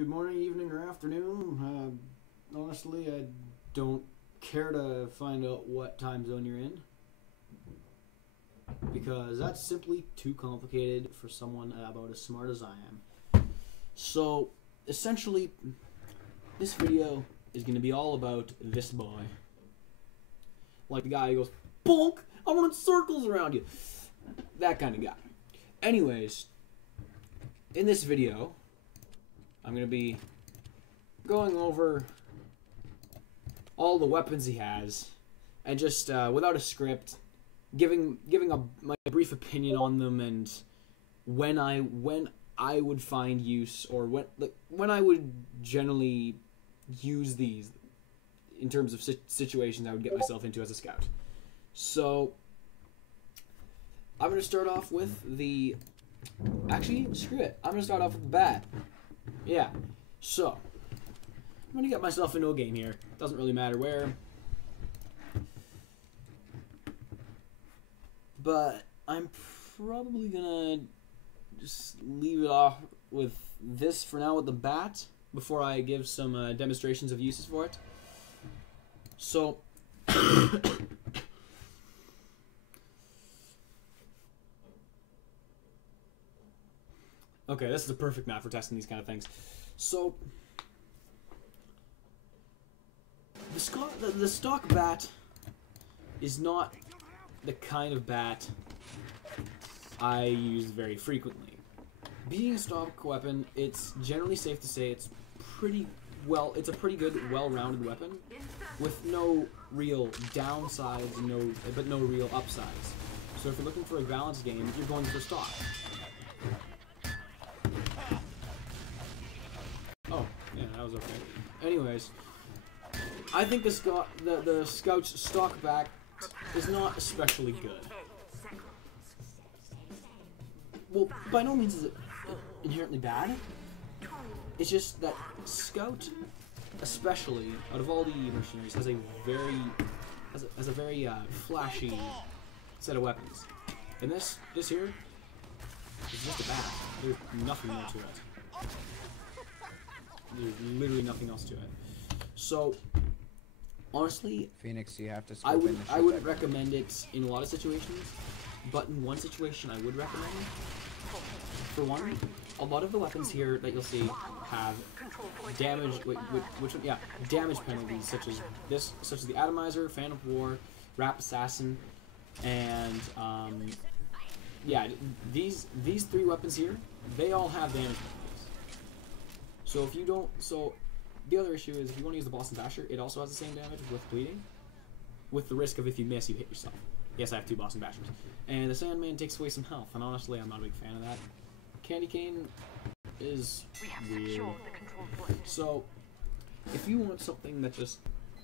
Good morning, evening, or afternoon. Honestly, I don't care to find out what time zone you're in, because that's simply too complicated for someone about as smart as I am. So, essentially, this video is going to be all about this boy. Like the guy who goes, "Bonk, I'm running circles around you." That kind of guy. Anyways, in this video, I'm going to be going over all the weapons he has, and just without a script, giving my brief opinion on them, and when I would find use, or when I would generally use these in terms of situations I would get myself into as a scout. So I'm going to start off with the... Actually, screw it. I'm going to start off with the bat. Yeah. So, I'm going to get myself into a game here. Doesn't really matter where. But I'm probably going to just leave it off with this for now with the bat before I give some demonstrations of uses for it. So... Okay, this is a perfect map for testing these kind of things. So, the stock bat is not the kind of bat I use very frequently. Being a stock weapon, it's generally safe to say it's a pretty good, well-rounded weapon with no real downsides, but no real upsides. So if you're looking for a balanced game, you're going for stock. Oh, yeah, that was okay. Anyways, I think the Scout's stock bat is not especially good. Well, by no means is it inherently bad. It's just that Scout, especially out of all the mercenaries, has a very flashy set of weapons. And this here is just a bat. There's nothing more to it. There's literally nothing else to it. So, honestly, Phoenix, you have to. I wouldn't recommend it in a lot of situations, but in one situation I would recommend it. For one, a lot of the weapons here that you'll see have damage. Damage penalties such as the Atomizer, Fan of War, Rap Assassin, and yeah, these three weapons here, they all have damage penalties. So if you don't, the other issue is if you want to use the Boston Basher, it also has the same damage with bleeding, with the risk of if you miss, you hit yourself. Yes, I have two Boston Bashers. And the Sandman takes away some health, and honestly, I'm not a big fan of that. Candy Cane is weird. So, if you want something that's just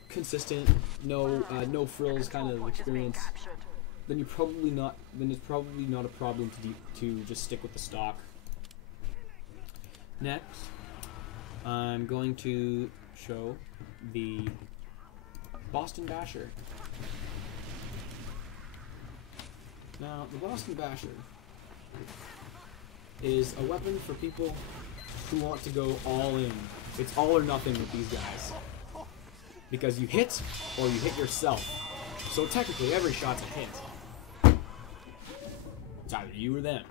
consistent, no frills kind of experience, then you're probably not. Then it's probably not a problem to just stick with the stock. Next, I'm going to show the Boston Basher. Now, the Boston Basher is a weapon for people who want to go all in. It's all or nothing with these guys. Because you hit, or you hit yourself. So technically, every shot's a hit. It's either you or them.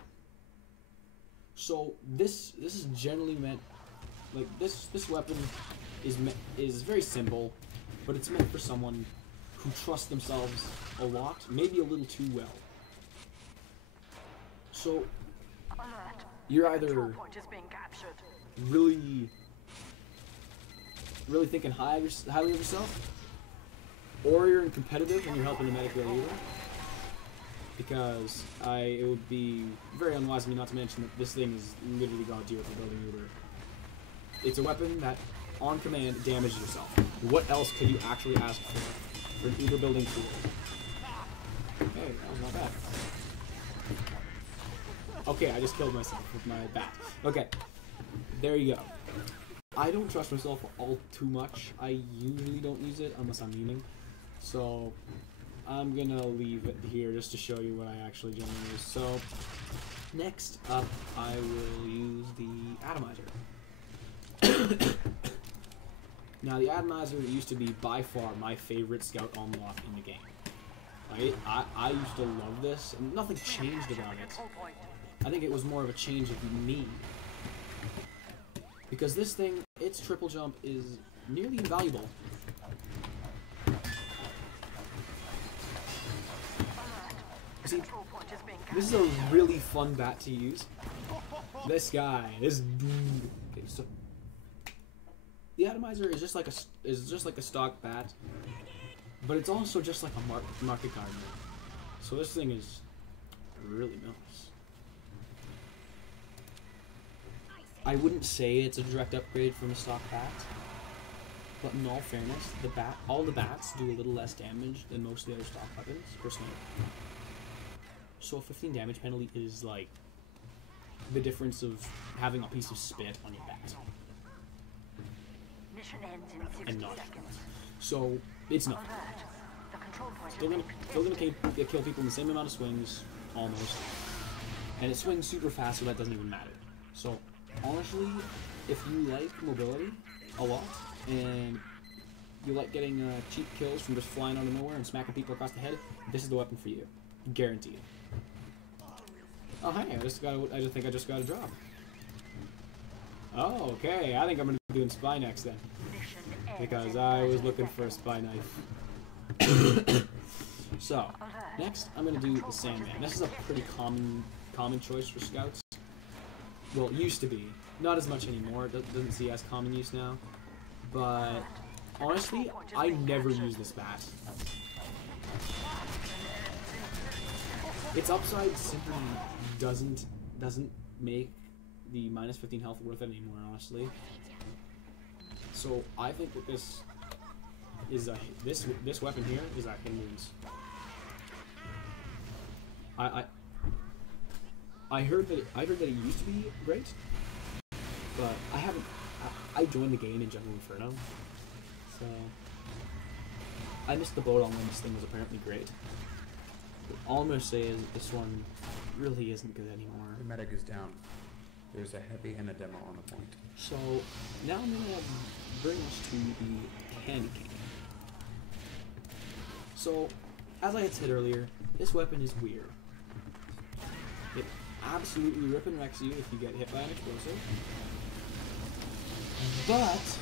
So this is generally meant, like this weapon is very simple, but it's meant for someone who trusts themselves a lot, maybe a little too well. So you're either really thinking highly of yourself, or you're in competitive and you're helping a medic leader. Because it would be very unwise of me not to mention that this thing is literally god tier for building Uber. It's a weapon that, on command, damages yourself. What else could you actually ask for an Uber building tool? Hey, that was not bad. Okay, I just killed myself with my bat. Okay, there you go. I don't trust myself all too much. I usually don't use it unless I'm memeing. So I'm gonna leave it here just to show you what I actually generally use. So next up, I will use the Atomizer. Now, the Atomizer used to be by far my favorite scout unlock in the game. Like, I used to love this, and nothing changed about it. I think it was more of a change of me. Because this thing, its triple jump is nearly invaluable. See, this is a really fun bat to use. This guy, this dude. Okay, so the Atomizer is just like a stock bat, but it's also just like a market gardener. So this thing is really nice. I wouldn't say it's a direct upgrade from a stock bat, but in all fairness, all the bats do a little less damage than most of the other stock weapons, personally. So a 15 damage penalty is like the difference of having a piece of spit on your bat. Mission ends in 60 And not. seconds. So it's not. The control point Still gonna kill people in the same amount of swings, almost. And it swings super fast, so that doesn't even matter. So honestly, if you like mobility a lot, and you like getting cheap kills from just flying out of nowhere and smacking people across the head, this is the weapon for you. Guaranteed. Oh hey, I just think I just got a drop. Oh, okay. I think I'm gonna be doing spy next then. Because I was looking for a spy knife. So, next I'm gonna do the Sandman. This is a pretty common choice for scouts. Well, it used to be. Not as much anymore. It doesn't see as common use now. But honestly, I never use this bat. Its upside simply doesn't make the minus 15 health worth it anymore, honestly. So I think that this is this weapon here is a hindrance. I heard that it used to be great, but I joined the game in Jungle Inferno, so I missed the boat on when this thing was apparently great. But all I'm gonna say is that this one really isn't good anymore. The medic is down. There's a heavy and a demo on the point. So now I'm gonna bring us to the Candy Cane. So, as I had said earlier, this weapon is weird. It absolutely rip and wrecks you if you get hit by an explosive, but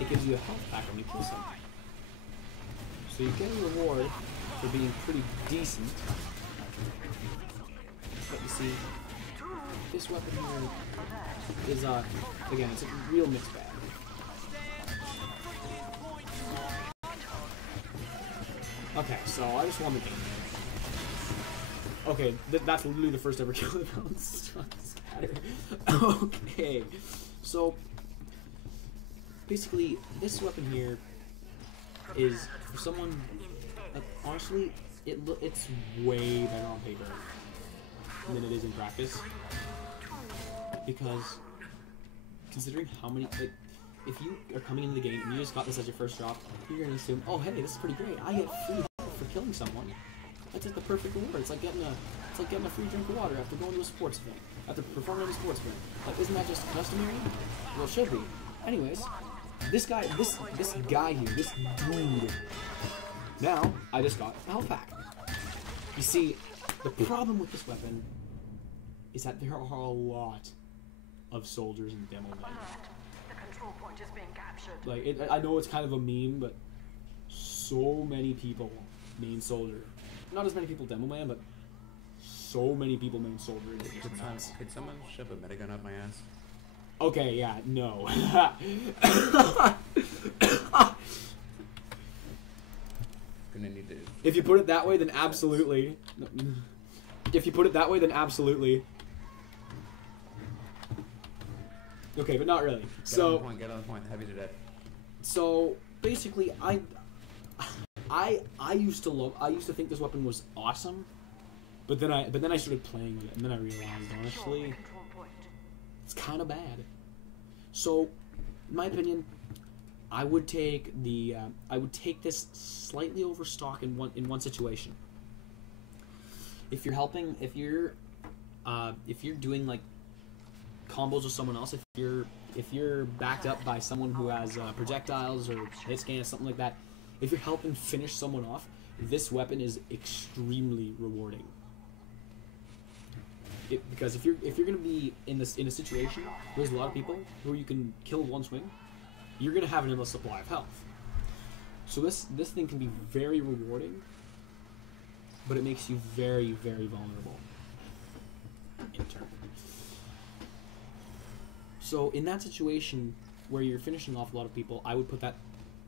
it gives you a health pack when you kill someone. So you get a reward for being pretty decent. But you see, this weapon here is, again, it's a real mixed bag. Okay, so I just won the game. Okay, that's literally the first ever kill that bounced on scatter. Okay, so basically, this weapon here is for someone. Honestly, it's way better on paper than it is in practice, because considering how many, like, if you are coming into the game and you just got this as your first drop, you're gonna assume, oh hey, this is pretty great. I get free health for killing someone. That's like the perfect reward. It's like getting a free drink of water after going to a sports event, after performing at a sports event. Like, isn't that just customary? Well, it should be. Anyways, this guy here, this dude. Now I just got a health pack. You see, the problem with this weapon is that there are a lot of soldiers and demo men. The control point is being captured. Like, I know it's kind of a meme, but so many people main soldier. Not as many people demo man, but so many people main soldier. Could someone shove a medigun up my ass? Okay, yeah, no. Gonna need to. If you put it that way, then absolutely. If you put it that way, then absolutely. Okay, but not really. Get on the point. The heavies are dead. So basically, I used to think this weapon was awesome, but then I started playing with it, and then I realized, honestly, it's kind of bad. So, in my opinion, I would take this slightly over stock in one situation. If you're doing like combos with someone else, if if you're backed up by someone who has projectiles or hit scan, something like that, if you're helping finish someone off, this weapon is extremely rewarding. Because if you're gonna be in a situation where there's a lot of people who you can kill with one swing, you're gonna have an endless supply of health. So this thing can be very rewarding, but it makes you very, very vulnerable in turn. So in that situation where you're finishing off a lot of people, I would put that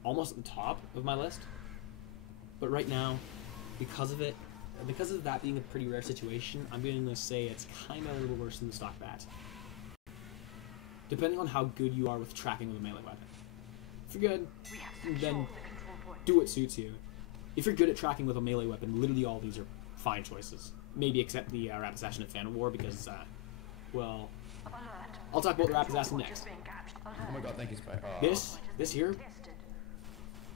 almost at the top of my list. But right now, because of that being a pretty rare situation, I'm going to say it's kind of a little worse than the stock bat. Depending on how good you are with tracking with a melee weapon. If you're good, then do what suits you. If you're good at tracking with a melee weapon, literally all these are fine choices. Maybe except the Rapid Assassin and Fan of War, because, well, I'll talk about the Rapid Assassin next. Oh my god, thank you, Spy. This here,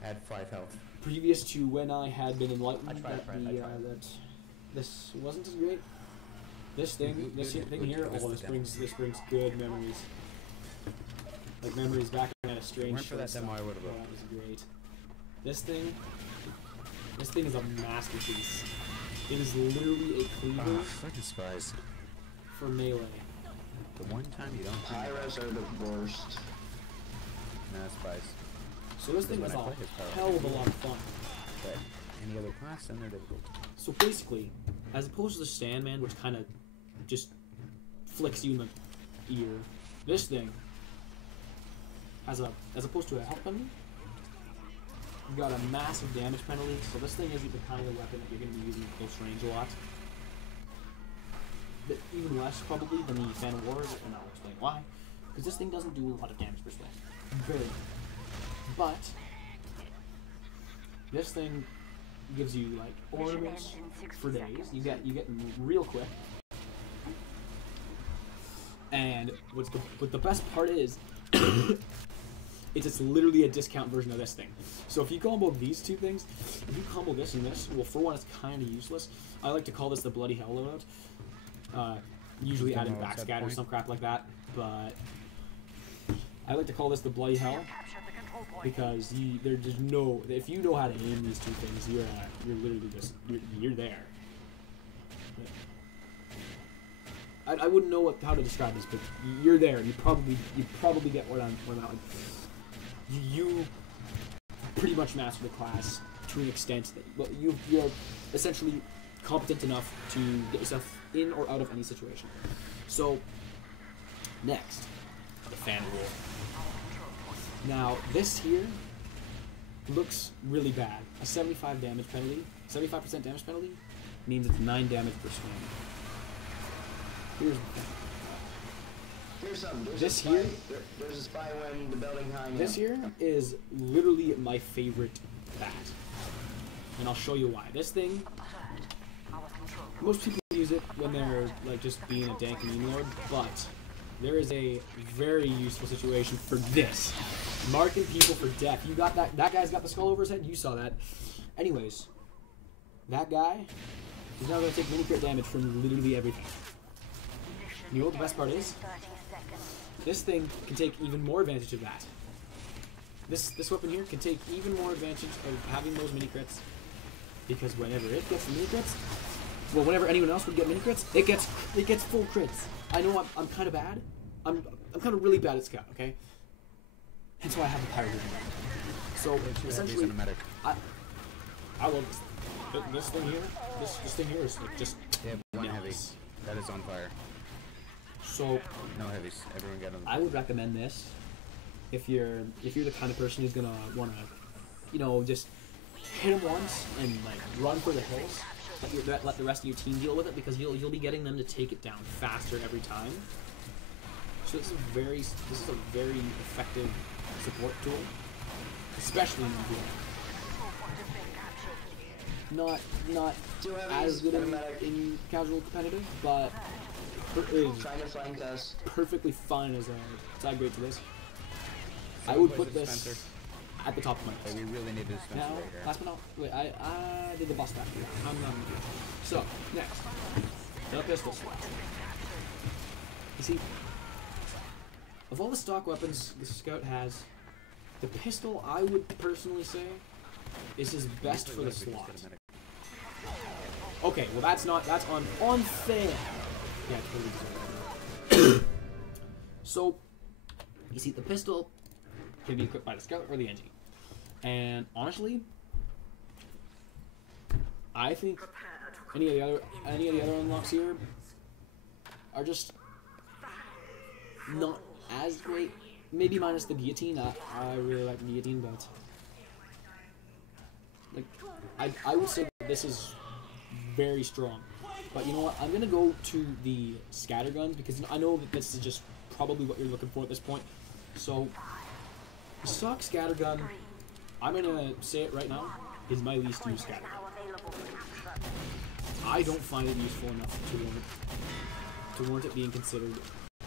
Had 5 health. previous to when I had been enlightened I tried. that this wasn't as great. This thing here, oh, this brings good memories. Like memories back at a strange. For that demo, I would have. Oh, that was great. This thing is a masterpiece. It is literally a cleaver Fucking spies. for melee. The one time you don't. Pyros are the worst. Nah, spies. So this thing is when I a play his power. hell of a lot of fun. But any other class, then they're difficult. So basically, as opposed to the Sandman, which kind of just flicks you in the ear, this thing has as opposed to a health penalty, you've got a massive damage penalty. So this thing isn't the kind of weapon that you're going to be using at close range a lot. But even less probably than the Fan of War, and I'll explain why. Because this thing doesn't do a lot of damage per swing. Very little. But this thing gives you like ornaments for days. You get real quick. And what the best part is, it's literally a discount version of this thing. So if you combo these two things, if you combo this and this, well, for one, it's kind of useless. I like to call this the bloody hell loadout. Usually adding backscatter or some crap like that, but I like to call this the bloody hell because there's no, if you know how to aim these two things, you're literally just you're there. I wouldn't know how to describe this, but you're there. You probably get what I'm at. You pretty much master the class to an extent that you're essentially competent enough to get yourself in or out of any situation. So next, the Fan Rule. Now this here looks really bad. A 75% damage penalty means it's 9 damage per swing. Here's the thing. Here's something. There's a spy when the building behind This here is literally my favorite bat. And I'll show you why. This thing, most people use it when they're like just being a dank meme lord, but there is a very useful situation for this. Marking people for death. You got that guy's got the skull over his head, you saw that. Anyways, that guy is now going to take mini crit damage from literally everything. You know what the best part is? This thing can take even more advantage of that. This weapon here can take even more advantage of having those mini crits, because whenever it gets the mini crits, well, whenever anyone else would get mini crits, it gets full crits. I know I'm kind of bad. I'm kind of really bad at scout. Okay, hence why I have the pyro vision. So essentially, I love this thing here. This thing here is like just one nice. heavy. That is on fire. So no heavies. Everyone get on. I would recommend this if you're the kind of person who's gonna wanna, just hit him once and like run for the hills. Let the rest of your team deal with it, because you'll be getting them to take it down faster every time. So this is a very effective support tool, especially in the Not as good in casual competitive, but trying to flank us. Perfectly fine as a side grade to this. I would put this at the top of my list. We really need to dispenser Now, right here. last but not wait, I did the boss back here. I'm not gonna do it. So next, the pistol slot. You see, Of all the stock weapons the Scout has, the pistol, I would personally say, is his best for the slot. Okay, well that's unfair. Yeah, totally. So, you see, the pistol can be equipped by the Scout or the NG. And honestly, I think any of the other unlocks here are just not as great. Maybe minus the guillotine. I really like the guillotine, but like I would say that this is very strong. But you know what? I'm gonna go to the scatter guns because I know that this is just probably what you're looking for at this point. So, the stock scatter gun, I'm gonna say it right now, is my least used scatter gun. I don't find it useful enough to warrant it being considered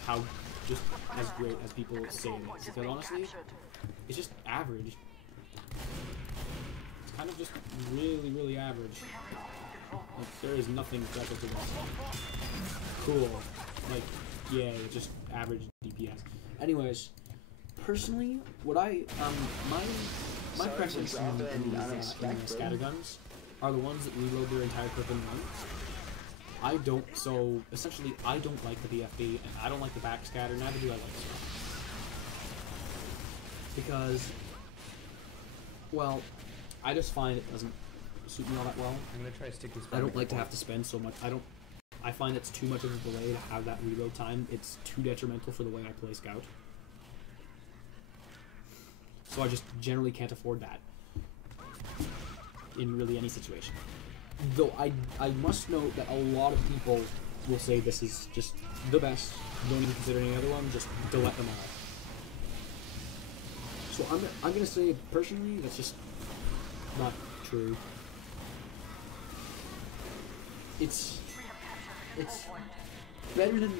how just as great as people say it is. Because honestly, it's just average. It's kind of just really, really average. Like, there is nothing special to this. Cool. Like, yeah, just average DPS. Anyways, personally, what my preference in these scatterguns are the ones that reload their entire clip in one. I don't, so essentially, I don't like the BFB, and I don't like the backscatter, neither do I like the Scout. Because, well, I just find it doesn't suit me all that well. I'm gonna try sticky. I don't like to have to spend so much. I find it's too much of a delay to have that reload time. It's too detrimental for the way I play Scout. So I just generally can't afford that in really any situation. Though I must note that a lot of people will say this is just the best. Don't even consider any other one. Just delete them all. So I'm gonna say personally that's just not true. It's better than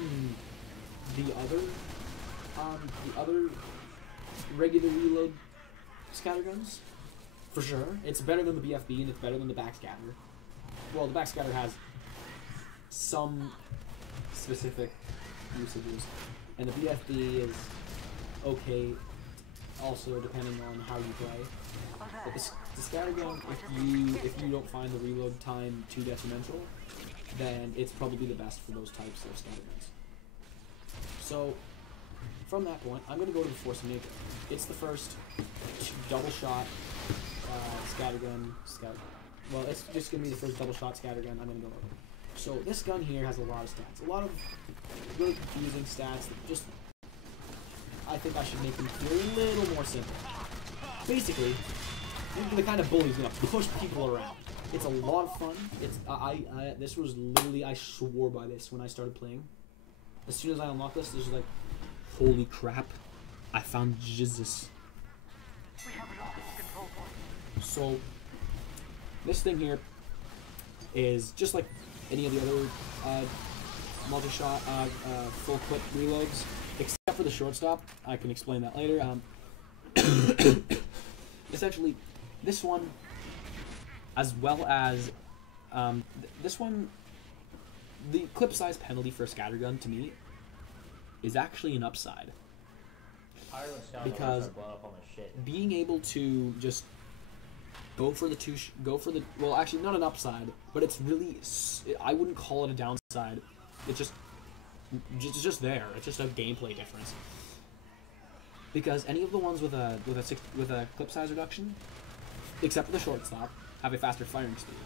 the other regular reload scatterguns, for sure. It's better than the BFB and it's better than the backscatter. Well, the backscatter has some specific usages, and the BFB is okay, also depending on how you play. But the scattergun, if you don't find the reload time too detrimental, then it's probably the best for those types of scatterguns. So, from that point, I'm going to go to the Force Maker. It's the first double shot scattergun. Well, it's just going to be the first double shot scattergun I'm going to go over. So this gun here has a lot of stats. A lot of really confusing stats that just, I think I should make them feel a little more simple. Basically, the kind of bully who's going to push people around. It's a lot of fun. It's this was literally, I swore by this when I started playing. As soon as I unlocked this was like, holy crap, I found Jesus. So, this thing here is just like any of the other multi-shot full clip reloads, except for the short stop. I can explain that later. Essentially, this one, as well as this one, the clip size penalty for a scattergun to me is actually an upside, because being able to just go for the well, actually not an upside, but it's really, I wouldn't call it a downside. It's just there. It's just a gameplay difference. Because any of the ones with a clip size reduction, except for the short stop, have a faster firing speed.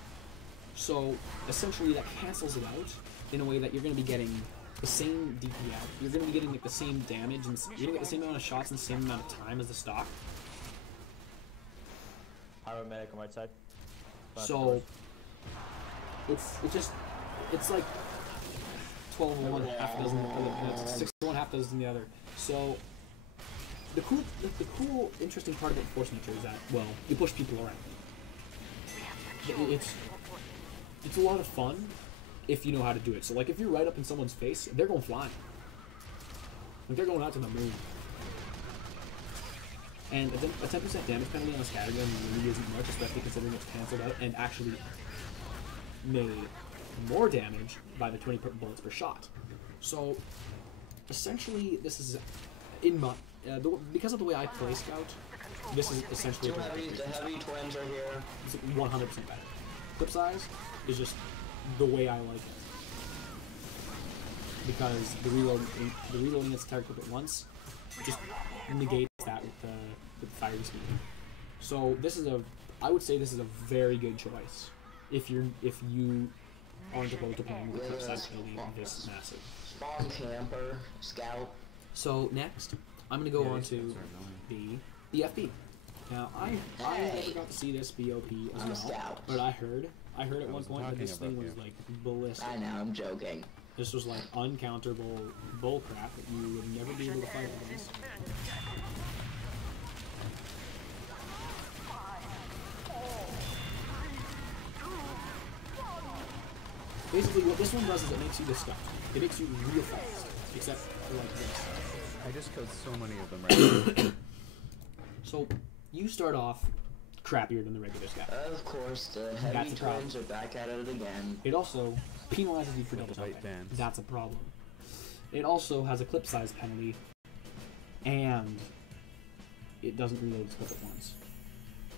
So essentially that cancels it out in a way that you're going to be getting the same DPS. You're going to be getting like the same damage, and you're going to get the same amount of shots in the same amount of time as the stock. Paramedic on right side. So it's like 12 and one, half a dozen, 6 and one, half dozen the other. So the cool, interesting part about Force Nature is that, well, you push people around. It's a lot of fun if you know how to do it. So like if you're right up in someone's face, they're going flying. Like they're going out to the moon. And a 10% damage penalty on a scattergun really isn't much, especially considering it's cancelled out and actually made more damage by the 20 bullets per shot. So essentially, this is because of the way I play Scout, this is essentially The heavy twins are here. it's 100% better. Clip size is just the way I like it. Because the reloading its entire clip at once just negates that with the firing speed. So this is I would say this is a very good choice if you aren't opposed to playing with a clip size really this massive. Spawn camper, scout. So next, I'm gonna go on to the FB. Now I never got to see this BOP as I'm a well, scout. but I heard at one point that this talking thing was about like ballistic. I know, I'm joking. This was like uncounterable bullcrap that you would never be able to fight against. Basically, what this one does is it makes you the stuff. It makes you real fast, except for like this. I just killed so many of them right now. So you start off crappier than the regular scout. Of course, the heavy That's a problem. twins are back at it again. It also penalizes you for double Tight jumping. bands. That's a problem. It also has a clip size penalty, and it doesn't reload its clip at once.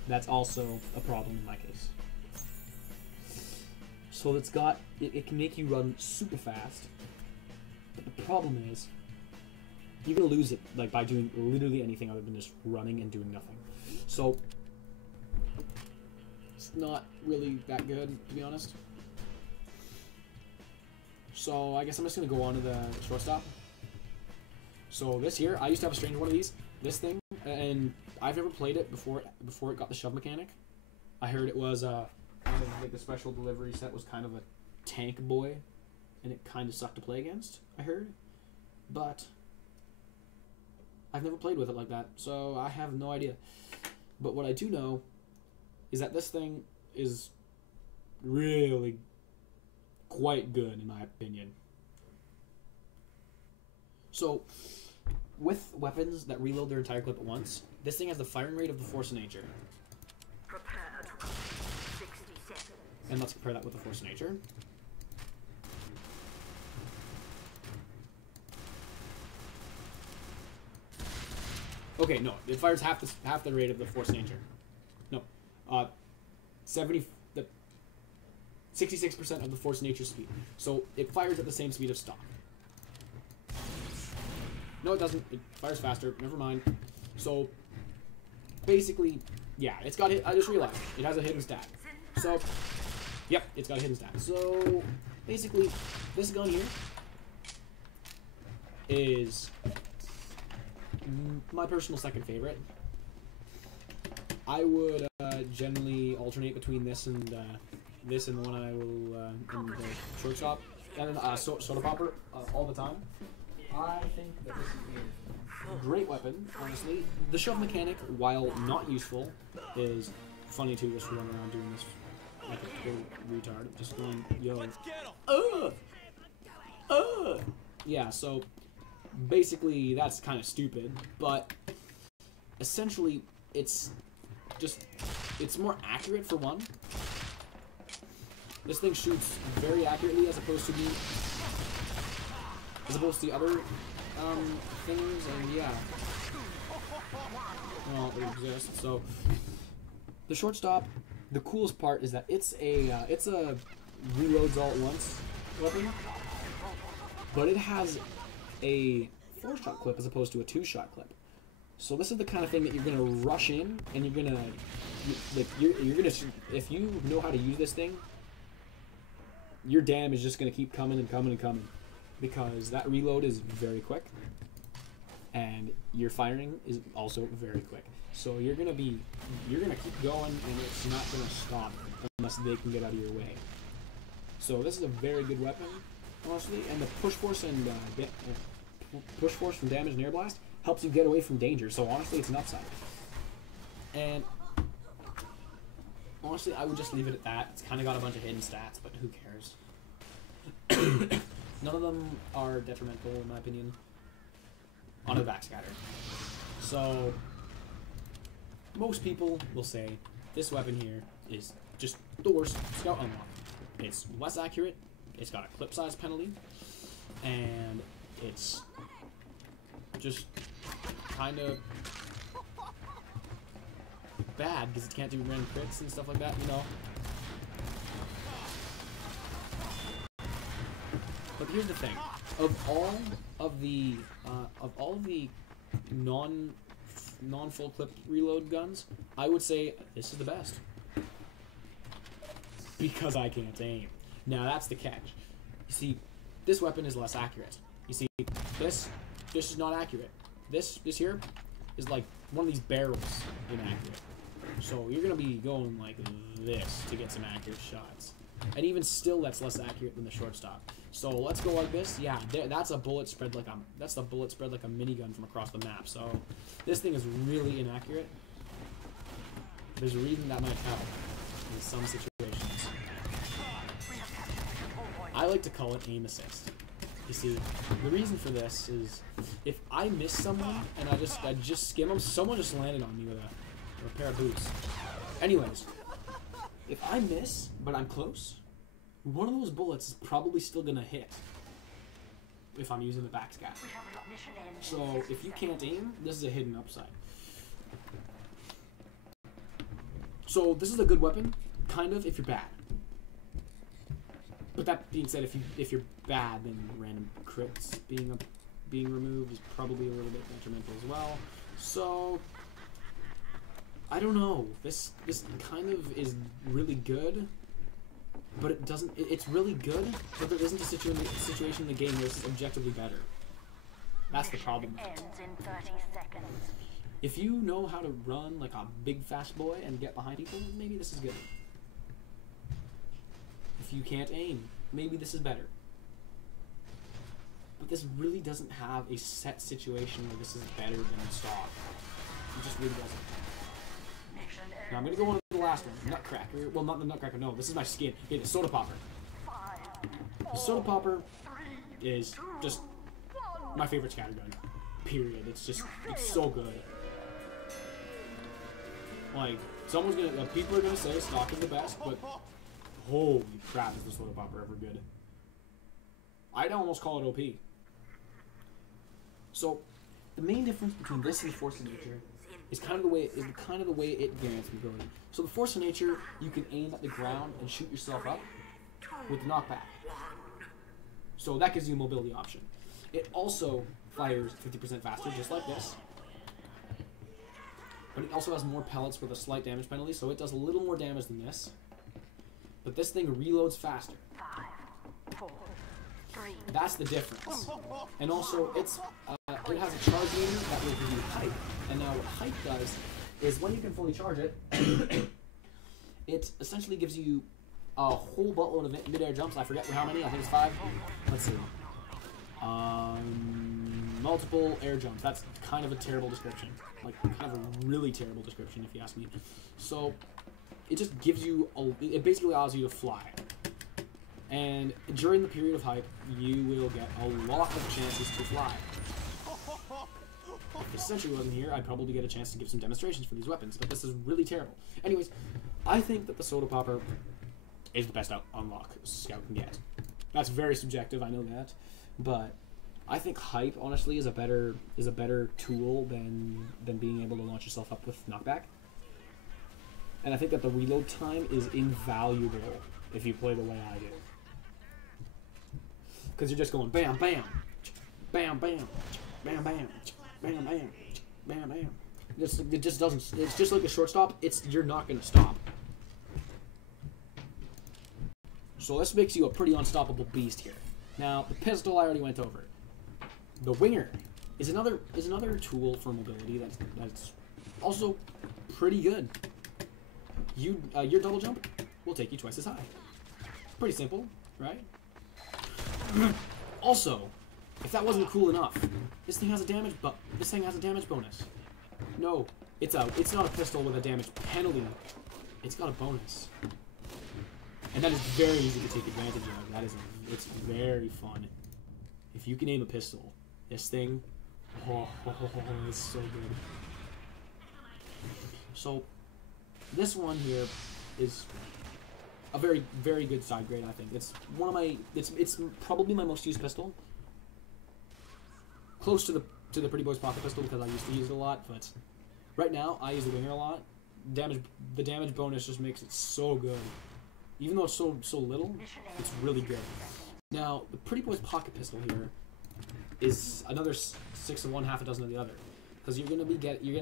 That's also a problem in my case. So it's got it can make you run super fast, but the problem is you're gonna lose it like by doing literally anything other than just running and doing nothing. So it's not really that good, to be honest. So I guess I'm just gonna go on to the shortstop. So this here, I used to have a strange one of these. This thing, and I've never played it before it got the shove mechanic. I heard it was kind of like the special delivery set was kind of a tank boy, and it kind of sucked to play against. I heard, but I've never played with it like that, so I have no idea. But what I do know is that this thing is really quite good in my opinion. So, with weapons that reload their entire clip at once, this thing has the firing rate of the force of nature. Prepare to 60 seconds. And let's compare that with the force of nature. Okay, no, it fires half the rate of the force of nature. No, 66% of the force of nature speed. So it fires at the same speed of stock. No, it doesn't. It fires faster. Never mind. So basically, yeah, it's got. I just realized it has a hidden stat. So, yep, it's got a hidden stat. So basically, this gun here is my personal second favorite. I would generally alternate between this and the one I will in the shortstop and soda popper all the time. I think that this is a great weapon, honestly. The shove mechanic, while not useful, is funny too, just running around doing this like a total retard. Just going, yo, yeah, so basically that's kind of stupid, but essentially it's more accurate for one. This thing shoots very accurately as opposed to the other things, and yeah, well, it exists. So the shortstop, the coolest part is that it's a reloads all at once weapon, but it has a 4-shot clip as opposed to a 2-shot clip. So this is the kind of thing that you're gonna rush in, and you're gonna if you know how to use this thing, your damn is just gonna keep coming and coming and coming, because that reload is very quick, and your firing is also very quick. So you're gonna keep going, and it's not gonna stop unless they can get out of your way. So this is a very good weapon, honestly, and the push force and push force from damage and air blast helps you get away from danger. So honestly, it's an upside. And honestly, I would just leave it at that. It's kind of got a bunch of hidden stats, but who cares? None of them are detrimental, in my opinion, on a backscatter. So most people will say this weapon here is just the worst scout unlock. It's less accurate, it's got a clip size penalty, and it's just kind of bad because it can't do random crits and stuff like that, you know. But here's the thing: of all of the non full clip reload guns, I would say this is the best because I can't aim. Now that's the catch. You see, this weapon is less accurate. You see, this is not accurate. This here is like one of these barrels inaccurate. So you're gonna be going like this to get some accurate shots, and even still, that's less accurate than the shortstop. So let's go like this. Yeah, that's a bullet spread like that's the bullet spread like a minigun from across the map. So this thing is really inaccurate. There's a reason that might help in some situations. I like to call it aim assist. You see, the reason for this is if I miss someone and I just skim them, someone just landed on me with a pair of boots. Anyways, if I miss but I'm close, one of those bullets is probably still gonna hit if I'm using the backscatter. So if you can't aim, this is a hidden upside. So this is a good weapon, kind of, if you're bad. But that being said, if you're bad, then random crits being removed is probably a little bit detrimental as well. So I don't know. This kind of is really good, but it doesn't. It's really good, but there isn't a situation in the game where it's objectively better. That's the problem. Ends in 30 seconds. If you know how to run like a big fast boy and get behind people, maybe this is good. If you can't aim, maybe this is better. But this really doesn't have a set situation where this is better than stock. It just really doesn't. Now I'm going to go on to the last one, Nutcracker. Well, not the Nutcracker, no, this is my skin. Okay, the Soda Popper. The Soda Popper is just my favorite scattergun. Period. It's so good. Like, people are gonna say stock is the best, but holy crap, is the Soda Popper ever good? I'd almost call it OP. So, the main difference between this and the Force of Nature is kind of the way it grants mobility. So the Force of Nature, you can aim at the ground and shoot yourself up with the knockback. So that gives you a mobility option. It also fires 50% faster, just like this. But it also has more pellets with a slight damage penalty, so it does a little more damage than this. But this thing reloads faster. 5, 4, 3. That's the difference. And also, it has a charge meter that will give you height. And now what height does is when you can fully charge it, it essentially gives you a whole buttload of mid-air jumps. I forget how many. I think it's 5. Let's see. Multiple air jumps. That's kind of a terrible description. Like, kind of a really terrible description, if you ask me. So, it just gives you it basically allows you to fly. And during the period of hype, you will get a lot of chances to fly. If this essentially wasn't here, I'd probably get a chance to give some demonstrations for these weapons, but this is really terrible. Anyways, I think that the Soda Popper is the best unlock Scout can get. That's very subjective, I know that, but I think hype, honestly, is a better tool than being able to launch yourself up with knockback. And I think that the reload time is invaluable if you play the way I do. Because you're just going bam, bam, bam, bam, bam, bam, bam, bam, bam, bam. It just doesn't. It's just like a shortstop. You're not going to stop. So this makes you a pretty unstoppable beast here. Now the pistol I already went over. The winger is another tool for mobility that's also pretty good. Your double jump will take you twice as high. Pretty simple, right? Also, if that wasn't cool enough, this thing has a damage bonus. No, it's not a pistol with a damage penalty. It's got a bonus, and that is very easy to take advantage of. It's very fun. If you can aim a pistol, this thing, it's so good. So, this one here is a very, very good side grade, I think. It's one of my, it's probably my most used pistol. Close to to the Pretty Boys Pocket Pistol because I used to use it a lot, but right now I use the Winger a lot. The damage bonus just makes it so good. Even though it's so little, it's really good. Now, the Pretty Boys Pocket Pistol here is another 6 of one, half a dozen of the other, because you're gonna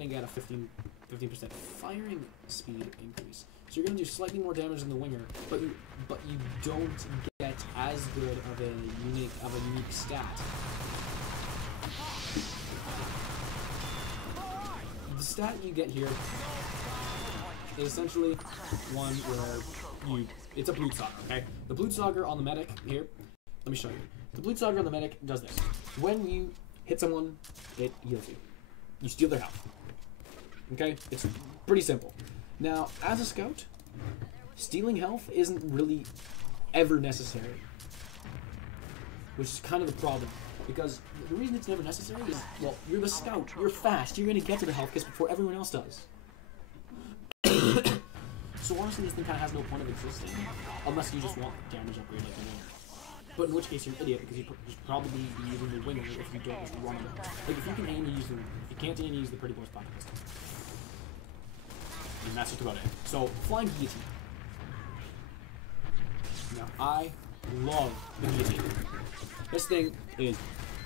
get a 15% firing speed increase. So you're gonna do slightly more damage than the Winger, but you don't get as good of a unique stat. The stat you get here is essentially one where it's a Blutsauger, okay? The Blutsauger on the medic here, let me show you. The Blutsauger on the medic does this. When you hit someone, it heals you. You steal their health. Okay? It's pretty simple. Now, as a scout, stealing health isn't really ever necessary. Which is kind of the problem. Because the reason it's never necessary is, well, you're the scout. You're fast. You're going to get to the health kits before everyone else does. So honestly, this thing kind of has no point of existing, unless you just want damage upgrade like the Winger. But in which case you're an idiot, because you should probably be using the Winger if you don't just run it. Like if you can aim, you use the Winger. If you can't aim, you use the Pretty Boys Pocket Pistol. And that's just about it. So Flying Guillotine. Now I love the Guillotine. This thing is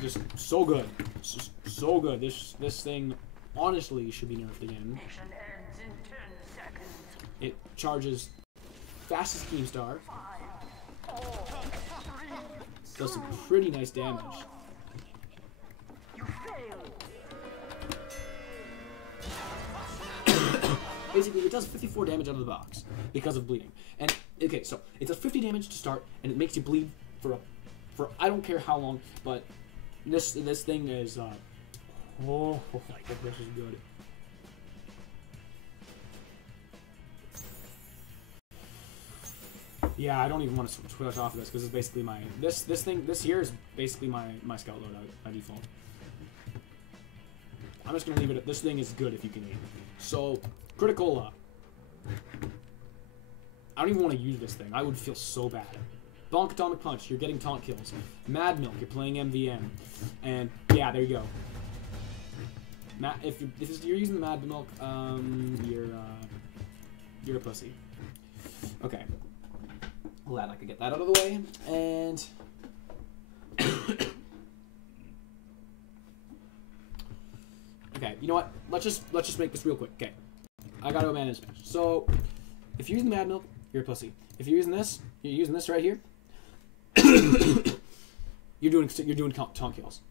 just so good. It's just so good. This thing honestly should be nerfed again. It charges fast as Keemstar. Does some pretty nice damage. Basically, it does 54 damage out of the box because of bleeding. And okay, so it does 50 damage to start, and it makes you bleed for I don't care how long. But this thing is this is good. Yeah, I don't even want to switch off of this because it's basically my this here is basically my scout loadout by default. I'm just gonna leave it at this thing is good if you can aim. So Criticola. I don't even want to use this thing. I would feel so bad. Bonk Atomic Punch, you're getting taunt kills. Mad Milk, you're playing MVM. And yeah, there you go. If you're using the Mad Milk, you're a pussy. Okay. Glad I could get that out of the way. And okay, you know what? Let's just make this real quick. Okay, I gotta go manage this. So if you're using Mad Milk, you're a pussy. If you're using this right here, you're doing taunt kills.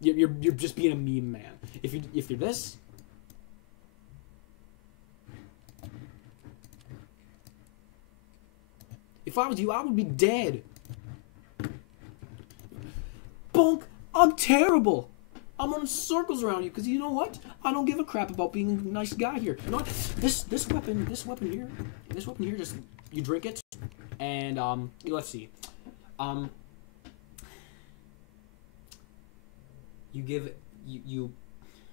You're just being a meme man. If you're this. If I was you, I would be dead. Bonk, I'm terrible. I'm running circles around you because you know what? I don't give a crap about being a nice guy here. You know what? This weapon here, just you drink it, and let's see, you give you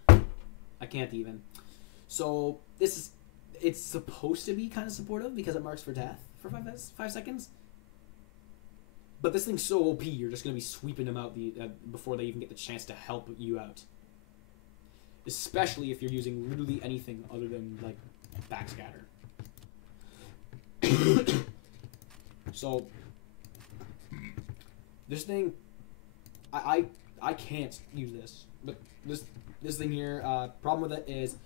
I can't even. So it's supposed to be kind of supportive because it marks for death for 5 seconds. But this thing's so OP, you're just going to be sweeping them out before they even get the chance to help you out. Especially if you're using literally anything other than, like, backscatter. So, this thing, I can't use this. But this thing here, problem with it is,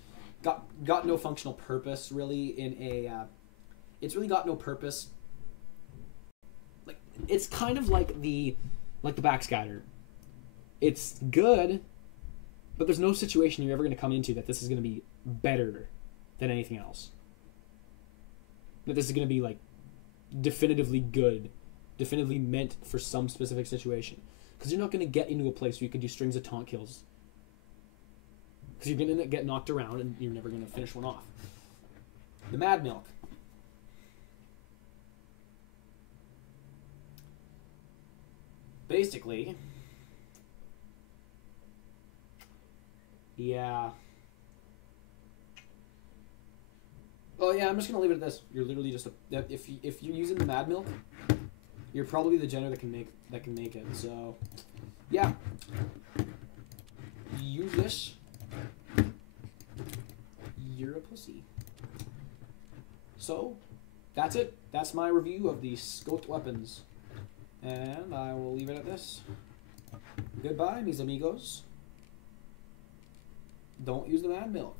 got no functional purpose, really, in a, it's really got no purpose. Like, it's kind of like the backscatter. It's good, but there's no situation you're ever going to come into that this is going to be better than anything else. That this is going to be, like, definitively good. Definitively meant for some specific situation. Because you're not going to get into a place where you could do strings of taunt kills. Because you're going to get knocked around and you're never going to finish one off. The Mad Milk. Basically, yeah. Oh yeah, I'm just gonna leave it at this. You're literally just if you're using the Mad Milk, you're probably the general that can make it. So, yeah. this, you're a pussy. So, that's it. That's my review of the scoped weapons. And I will leave it at this. Goodbye, mis amigos. Don't use the mad milk.